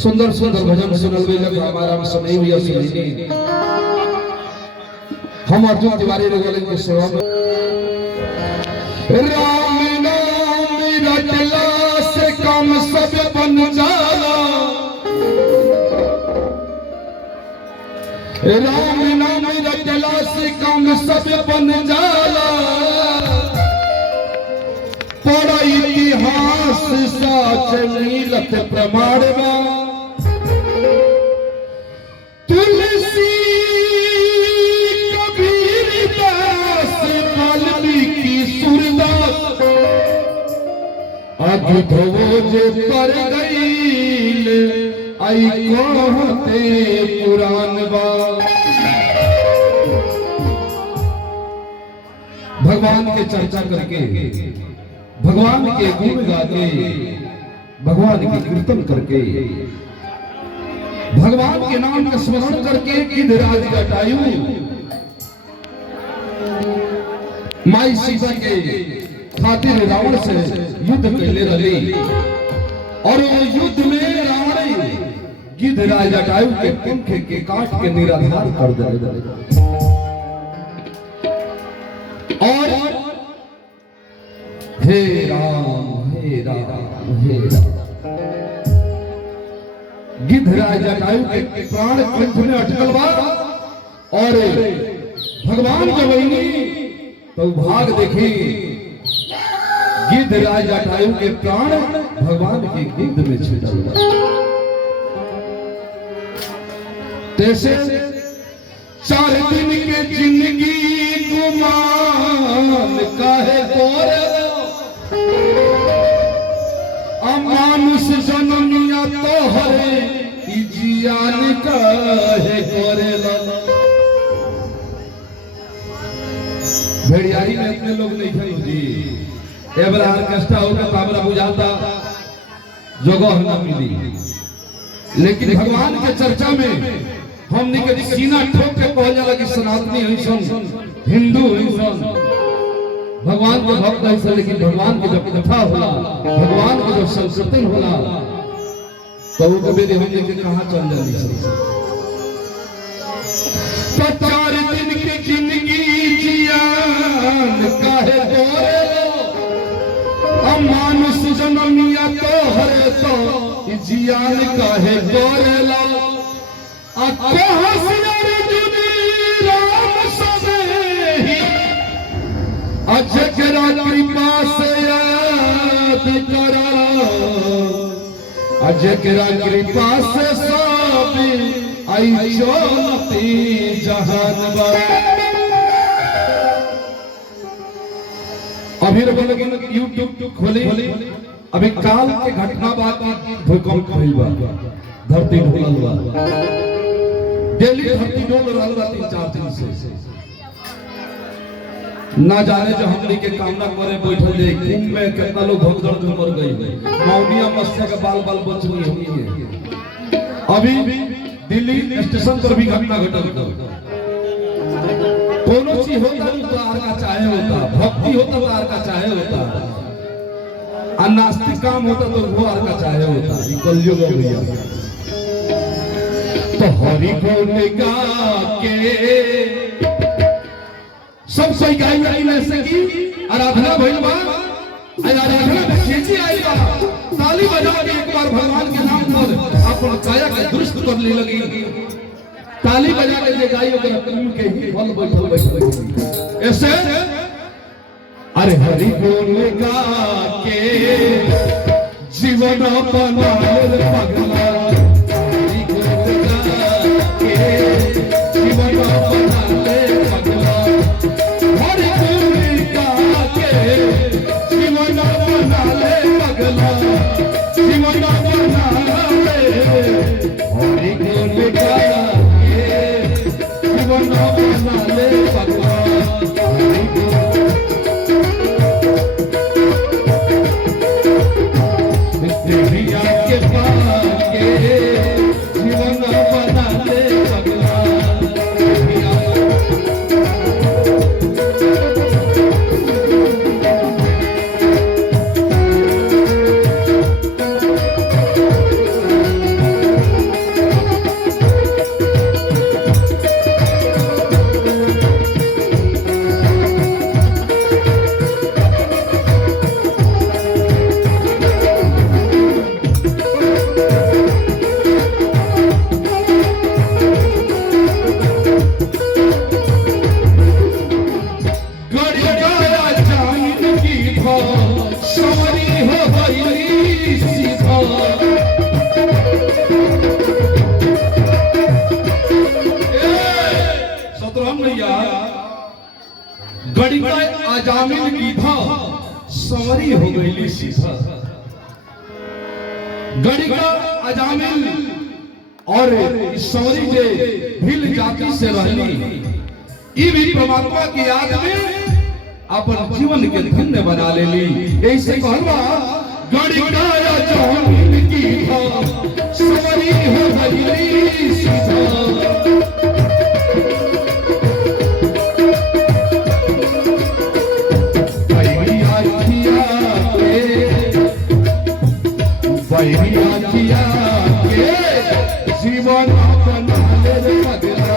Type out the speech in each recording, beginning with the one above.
सुंदर सुंदर भजन सुनल लग हमारा में सुनी हुई सुनी हम अर्जुन तिवारी रघुवंश की सेवा में राम नाम रटला से काम सब बन जाला राम नाम रटला से काम सब बन जाला पढ़ा इतिहास साच नीलत प्रमाण तुलसी कबीर दास वाल्मीकि सूरदास आज धोज पर गईल आई कहते पुराण बा भगवान के चर्चा करके भगवान के गुण गाते भगवान के कीर्तन करके भगवान के नाम का स्मरण करके गिद्धराज जटायु माई सीता के खातिर रावण से युद्ध कैले रहे और युद्ध में रावण गिद्धराज जटायु के पंख के काट के निराधार कर दिया और हे राम हे राम हे राम गिद्धराज जटायु के प्राण कंठ में अटकल बा और भगवान जब वही तो भाग देखी गिद्धराज जटायु के प्राण भगवान के गिद्ध में छिटल बा तैसे 4 दिन के जिंदगी गुमान काहे तोरे अमानुष जनमिया तोहरे जियान काहे करेला भेड़ियारी में इतने लोग नहीं थे जी एबरा ऑर्केस्ट्रा होगा तो हमरा बुझाता जगह न मिली लेकिन भगवान के चर्चा में हमने के सीना ठोक के कह जाला कि सनातनी हईसन हिंदू हईसन भगवान के भक्त है लेकिन भगवान की जब कथा होला भगवान की जब संकीर्तन होला तो वो कभी हमने के कहां चल जानी तो 4 दिन की जिंदगी जियान काहे तोरे अमानुष जनमिया तोहरे तो जियान काहे तोरे ला अजकरा कृपा से याद करा अजकरा कृपा से सब आई चलती जहान अभी यूट्यूब खोली अभी काल के घटना बात भूकंप भइल बा धरती ढोलल बा डेली धरती डोल रहल बा 3-4 दिन से ना जाने जो हमनी के कामना करे बैठल जे कुंभ में कितना लोग भगदड़ में मर गई मौनिया मत्स्य के बाल बाल बच गई होगी अभी दिल्ली स्टेशन पर भी घटना घटल कोनो चीज होता तो आर का चाहे होता भक्ति होता तो आर का चाहे होता अनास्तिक काम होता तो वो आर का चाहे होता ये कलयुग हो गया तो हरि गुण गा के सब सही गाई ऐसे की आराधना भइल बा आराधना में खींची आई बा ताली बजा के एक बार भगवान के नाम पर अपन काया के दुरुस्त कर ले लगी ताली बजा के जे गाई ओकर कुल के ही फल बैठल ऐसे अरे हरि बोल गा के जीवन बना ले पगला हरि बोल गा के जीवन बना ले पगला हरि बोल गा के जीवन बना ले पगला जीवन बना ले हरि बोल गा के जीवन बना ले पगला के पास गड़ी का आजामिल की था संवरी हो गई सीधा। गड़ी का आजामिल और संवरी जे हिल जाति से रहनी ई भी परमात्मा की याद में अपन जीवन के धन्य बना लेली। ऐसे कहलवा गड़ी का आजामिल की था संवरी हो गई सीधा। जीवन बना ले पगला,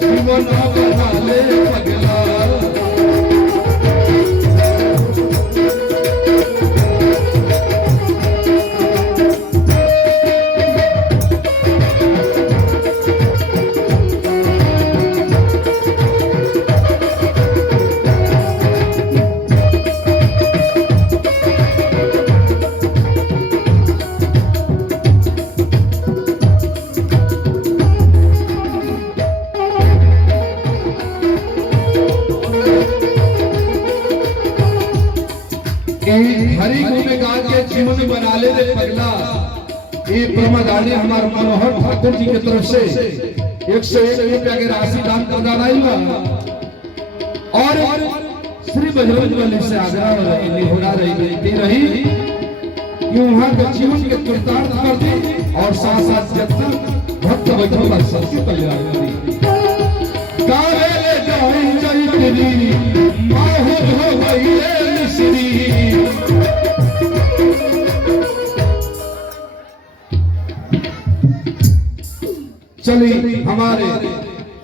जीवन बना ले पगला। हरि गुण गा के जीवन बना ले रे पगला। ये प्रमादानी हमारे मनोहर ठाकुर जी की तरफ से 101 रुपया की राशि दान प्रदान आई और श्री बजरंग बली से आग्रह हो रही कि वहां के जीवन के कृतार्थ कर दी और साथ साथ जितना भक्त बैठल बा सबके तैयार करी। गावे ले जाई चैतरी माहौल हो गई मिश्री। चलिए हमारे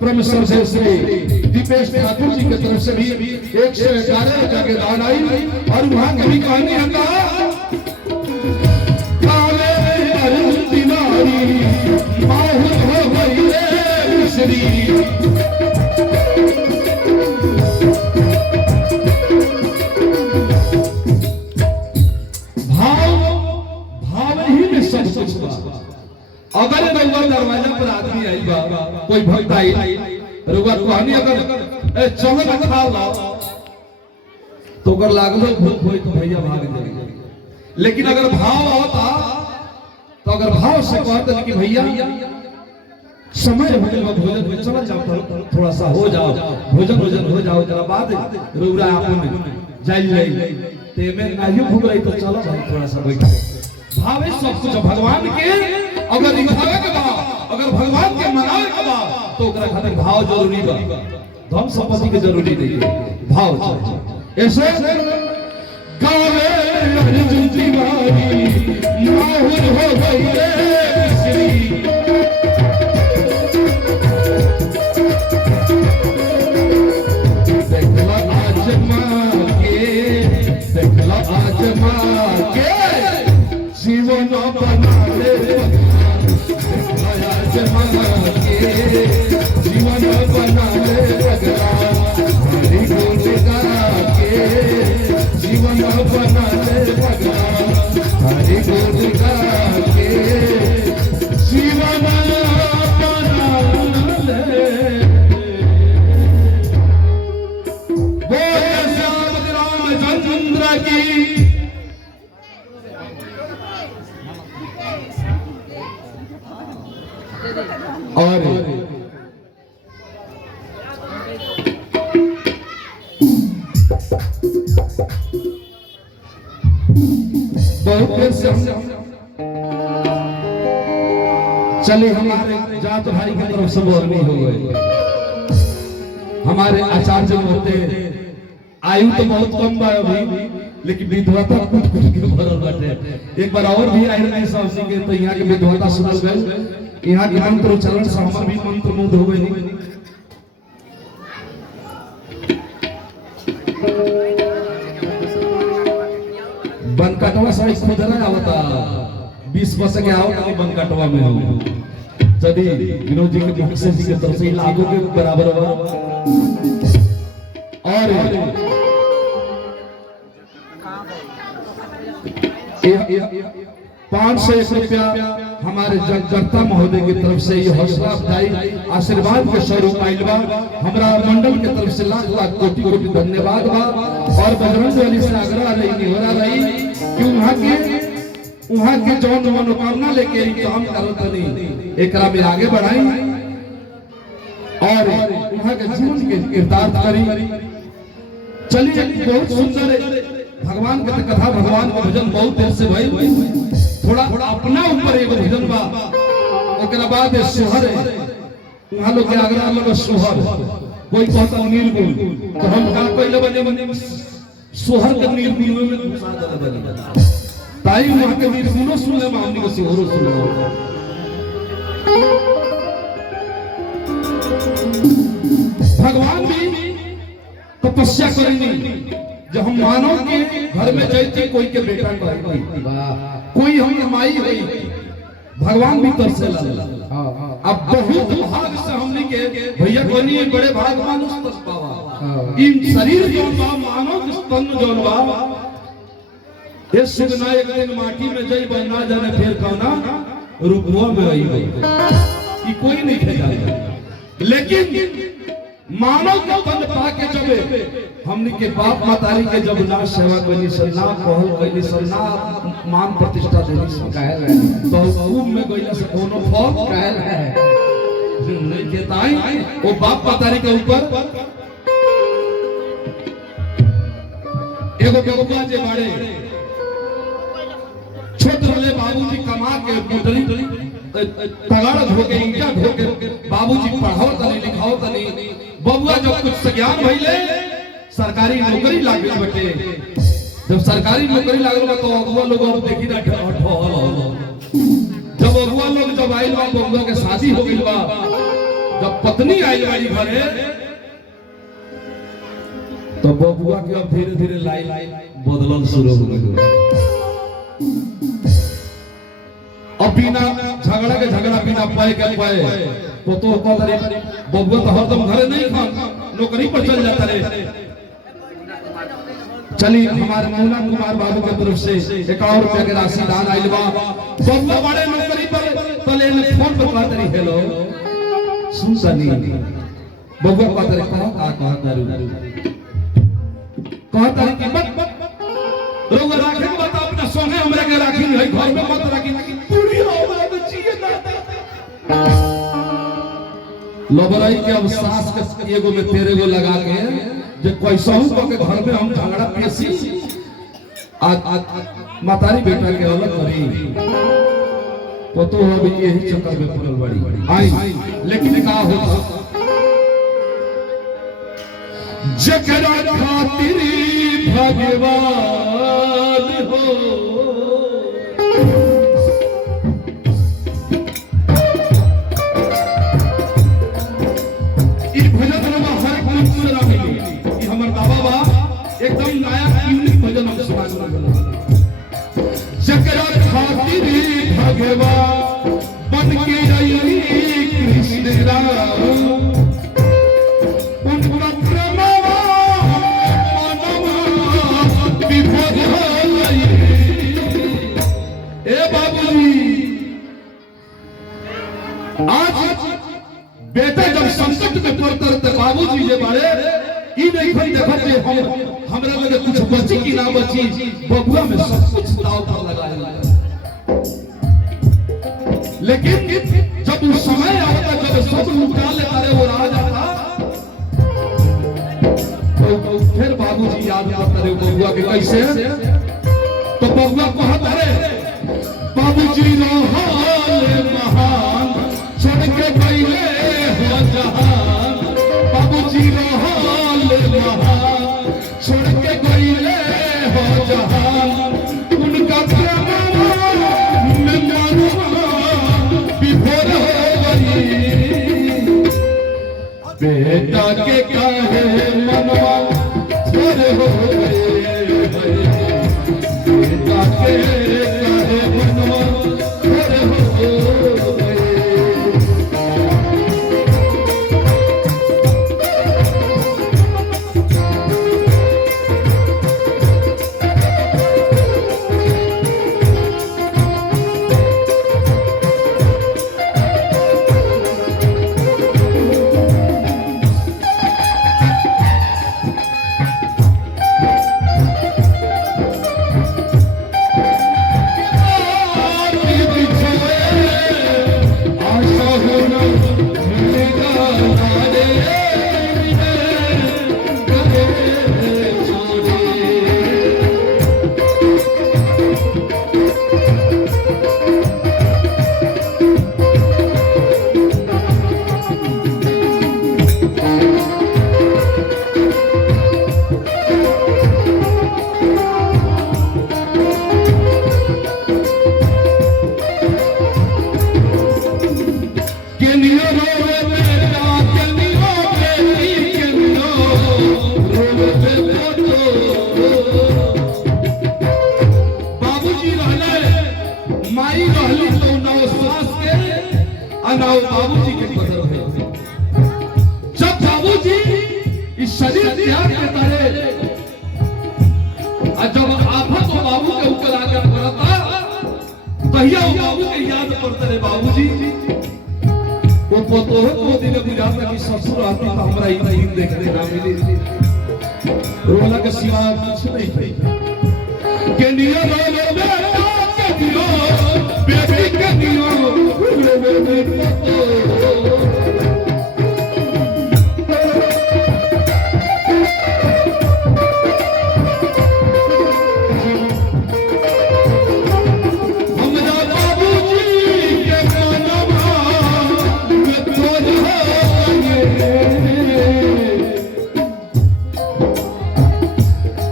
परम श्री दीपेश ठाकुर जी की तरफ से भी 111 रुपया के दान आई और वहां कभी कहानी हटा माहौल हो गई मिश्री। भाव ही में सब कुछ बा। अगर रउआ दरवाजा पर आदमी आई बा, कोई भक्त आई रउआ कहानी अगर चमन खा ला तो अगर लागलो भूख होई तो भैया भाग जाएगा। लेकिन अगर भाव होता तो अगर भाव से कहते कि भैया समय हो गया भोजन में चला जाओ, थोड़ा सा हो जाओ भोजन हो जाओ, जरा बाद रउरा अपन जाई ते में नाही भूख रही तो चलो भाई थोड़ा सा बैठ। भावे सब कुछ भगवान के अगर दिखावे के बा, अगर भगवान के मनावे के बा तो ओकरा खातिर भाव जरूरी बा। धन संपत्ति के जरूरी नहीं है, भाव चाहिए। ऐसे गावे अर्जुन तिवारी माहौल हो गई मिश्री। देखला आजमा के जीवन बना ले, जीवन बना ले पगला। हरि गुण गा के जीवन बना ले पगला। हरि गुण गा के जीवन बना ले। बोले श्याम रामचंद्र की। और बहुत चलिए हमारे जात भाई की तरफ से बोलनी हो गए। हमारे आचार्य होते आयु तो बहुत कम बा अभी, लेकिन विद्वता कुछ के भरल बाटे। एक बार और भी आए रहे साहसी के तो यहाँ के विद्वता सुनल गए। यहाँ के मंत्र उच्चारण से हमार भी मंत्र मुग्ध हो गए। बनकटवा साइड खुदरा आवता 20 वर्ष के आओ तो बनकटवा में हो। यदि विनोद जी के मुख से जी के तरफ से लागू के बराबर हुआ। और 501 रुपया हमारे जगदत्ता महोदय की तरफ से ये हौसला अफजाई आशीर्वाद के स्वरूप आइल बा। हमरा मंडल के तरफ से लाख लाख कोटि कोटि धन्यवाद बा। और बजरंग वाली से आग्रह रही निहोरा रही कि वहां के जौन मनोकामना लेके काम करो तनी एकरा में आगे बढ़ाई और वहां के जीवन के किरदार करी। चलिए बहुत सुंदर भगवान के कथा भगवान के भजन बहुत देर से भाई थोड़ा अपना ऊपर एगो भजन बा ओकरा बाद सोहर है वहां लोग के आग्रह में सोहर कोई कहता नीलगुण तो हम का पहले बने सोहर के नीलगुण में घुसा दे बने ताई वहां के नीलगुणो सुन ले हमनी को सोहरो सुन भगवान भी तपस्या करेंगे जब हम मानव के घर में जाते कोई के बेटा कोई हम माई हुई भगवान भी तरसे अब बहुत भाग से हमने के भैया कोनी बड़े भाग मानुष तस पावा इन शरीर जौन बा मानव स्तन जौन बा ये सिगना एक दिन माटी में जई बना जाने फिर कौना रुपवा में आई ये कोई नहीं खेला लेकिन मानव का पद पाके जब हमनी के बाप मातारी के जब ना सेवा कइली सब ना पहल कइली सब ना मान प्रतिष्ठा देली सब कहल है तो खूब में गइला से कोनो फल कहल है नहीं के ताई वो बाप मातारी के ऊपर एगो बेगुआ जे बाड़े छोट रले बाबूजी कमा के गुटरी तगाड़ धोके ईंटा धोके बाबूजी पढ़ाओ तनी लिखाओ तनी बबुआ जब कुछ सज्ञान भइले सरकारी नौकरी लागल बटे जब सरकारी नौकरी लागल तो अगुआ लोग अब देखी ना ठहल जब अगुआ लोग जब आइल बा बबुआ के शादी हो गइल बा जब पत्नी आइल बाड़ी घरे तो बबुआ के अब धीरे धीरे लाई बदलल शुरू हो गइल अब बिना झगड़ा के झगड़ा बिना पाए के पाए तो कहता रे बबुआ तो हरदम घरे नहीं खा नौकरी पर चल जाता रे चलिए हमारे मौला कुमार बाबू की तरफ से 51 रुपया के राशि दान आइल बा बबुआ बड़े नौकरी पर तले ने फोन पर कहता रे हेलो सुन सनी बबुआ कहता रे कहता रे कि मत लोग राखे के बता अपना सोने हमरा के राखी है घर में मत राखी पूरी हमरा तो चाहिए ना लबराई के अब सास के एगो में तेरे गो लगा के जे कैसहू को के घर में हम झगड़ा पेशी मातारी बेटा के अलग करी तो अभी यही चक्कर में पड़ल बड़ी आई लेकिन का होता जकरा खातिर भगवान हो एकदम नया यूनिक भजन हम जकरा खातिर भगवान बन के रही कृष्ण राम उनका प्रेमवा मनवा विभोर होई ए बाबूजी आज बेटा जब संकट में पड़ता रहते बाबूजी जे बारे ई नहीं कोई देखत जे हमरा लगे कुछ बची कि ना बची बबुआ में सब कुछ दाव पर लगाया लेकिन जब उस समय आता जब सब लुटा लेता रे वो राजा था तो फिर बाबूजी याद आता रे बबुआ के कैसे तो बबुआ कहता रे बाबूजी रहल महान छोड़ के गइले हो जहान बाबूजी रहल छोड़ के गइले हो जहान उनका प्रेम में मनवा विभोर हो गई बेटा के काहे मनवा छोड़ हो गए बेटा के काहे मनवा छोड़ हो गए माई रहली तो नौ सास के अनाव बाबूजी के बदल है। जब बाबूजी इस शरीर त्याग के तारे जब आफत हो बाबू के ऊपर आकर पड़ता तहिया वो बाबू के याद पड़ते रहे। बाबूजी वो पोतो को दिन बुझाता कि ससुर आती तो हमरा ही नहीं देखने ना मिली। रोला के सिवा कुछ नहीं थी के नियो रो बेटा के नियो बेटी के नियो रे पोतो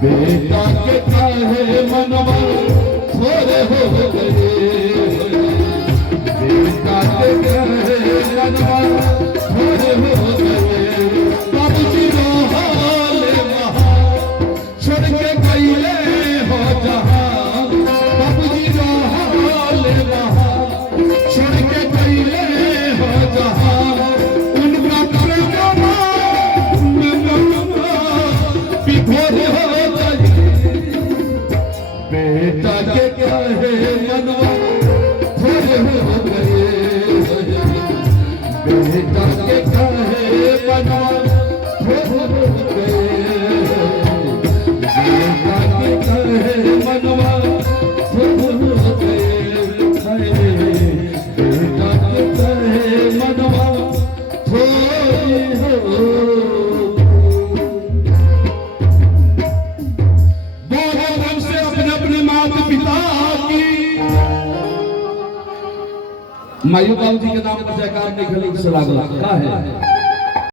बेटा के काहे मनवा थोड़े हो गए। बेटा के काहे मनवा थोड़े हो गए। बाबूजी रोहाले वहाँ छोड़ के गईले हो जहाँ। बाबूजी रोहाले वहाँ छोड़ के गईले हो जहाँ। उनका प्रेम बिखर हो बेटा के काहे मनवा थोड़े हो गए। बेटा के काहे मनवा थोड़े हो गए। बेटा के काहे मनवा थोड़े हो गए। बेटा के काहे मनवा थोड़े हो मायू बाबू जी के नाम पर जयकार निकले से लागल का है।